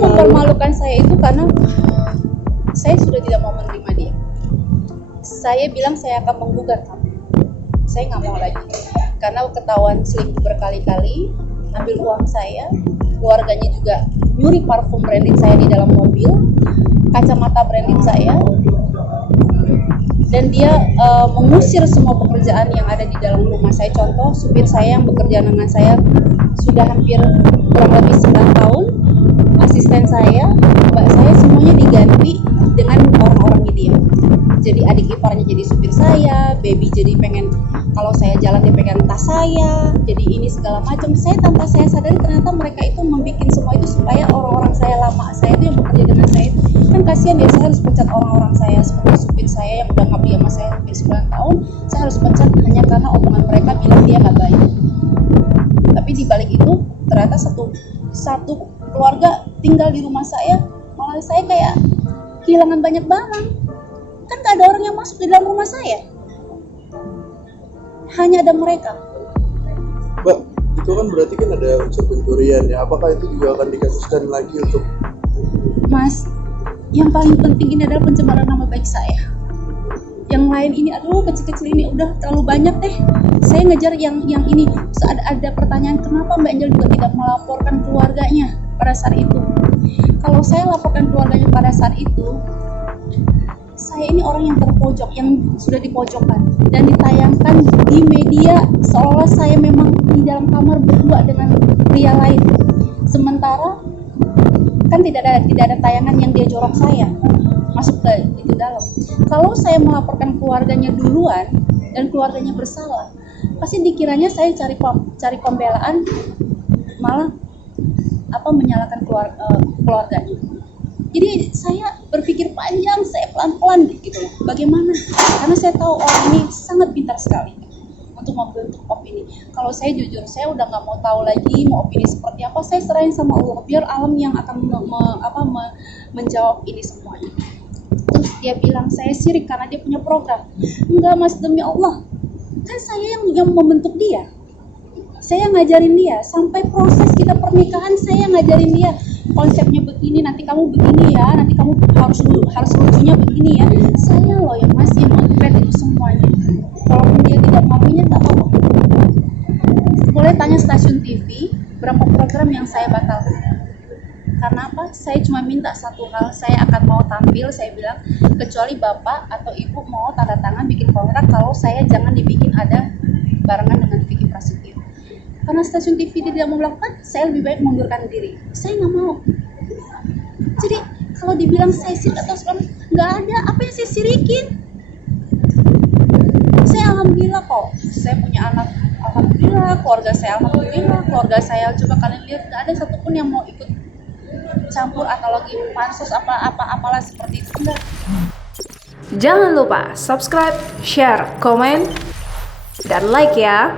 mempermalukan saya itu karena saya sudah tidak mau menerima dia. Saya bilang saya akan menggugat kamu. Saya nggak mau lagi karena ketahuan selingkuh berkali-kali, ambil uang saya, keluarganya juga nyuri parfum branded saya di dalam mobil, kacamata branded saya, dan dia mengusir semua pekerjaan yang ada di dalam rumah saya. Contoh, supir saya yang bekerja dengan saya sudah hampir kurang lebih 9 tahun, asisten saya, mbak saya, semuanya diganti dengan orang-orangnya dia. Jadi adik iparnya jadi supir saya, baby jadi pengen kalau saya jalan dia pegang tas saya, jadi ini segala macam. Saya tanpa saya sadari ternyata mereka itu membuat semua itu supaya orang-orang saya lama saya itu yang bekerja dengan saya itu kan kasihan ya, saya harus pecat orang-orang saya seperti supir saya yang udah ngabdi sama saya hampir 9 tahun, saya harus pecat hanya karena omongan mereka bilang dia nggak baik. Tapi di balik itu ternyata satu keluarga tinggal di rumah saya, malah saya kayak kehilangan banyak barang. Kan gak ada orang yang masuk di dalam rumah saya, hanya ada mereka. Mbak, itu kan berarti kan ada unsur pencurian ya, apakah itu juga akan dikasuskan lagi untuk Mas, yang paling penting ini adalah pencemaran nama baik saya. Yang lain ini, aduh kecil-kecil ini udah terlalu banyak deh. Saya ngejar yang ini. Terus ada pertanyaan, kenapa Mbak Angel juga tidak melaporkan keluarganya pada saat itu? Kalau saya laporkan keluarganya pada saat itu, saya ini orang yang terpojok, yang sudah dipojokkan dan ditayangkan di media seolah saya memang di dalam kamar berdua dengan pria lain. Sementara kan tidak ada tayangan yang dia jorok saya masuk ke itu dalam. Kalau saya melaporkan keluarganya duluan dan keluarganya bersalah, pasti dikiranya saya cari pembelaan, malah menyalahkan keluarganya. Jadi saya berpikir panjang, saya pelan-pelan gitu loh. Bagaimana? Karena saya tahu orang ini sangat pintar sekali untuk membentuk opini. Kalau saya jujur, saya udah nggak mau tahu lagi mau opini seperti apa. Saya serahin sama Allah, biar alam yang akan menjawab ini semuanya. Terus dia bilang saya sirik karena dia punya program. Enggak Mas, demi Allah, kan saya yang membentuk dia. Saya ngajarin dia sampai proses kita pernikahan, saya ngajarin dia konsepnya begini, nanti kamu begini ya, nanti kamu harus lucunya begini ya. Saya loh yang masih mengkret itu semuanya. Walaupun dia tidak mampunya, tak apa-apa. Boleh tanya stasiun TV berapa program yang saya batalkan. Karena apa? Saya cuma minta satu hal, saya akan mau tampil, saya bilang, kecuali bapak atau ibu mau tanda tangan bikin kontrak kalau saya jangan dibikin ada barengan dengan Vicky Prasetyo. Karena stasiun TV tidak mau melakukan, saya lebih baik mundurkan diri. Saya nggak mau. Jadi kalau dibilang saya sirik atau sekarang nggak ada apa yang saya sirikin. Saya alhamdulillah kok. Saya punya anak, alhamdulillah. Keluarga saya alhamdulillah. Keluarga saya coba kalian lihat nggak ada satupun yang mau ikut campur atau lagi pansus apalah seperti itu. Enggak. Jangan lupa subscribe, share, komen, dan like ya.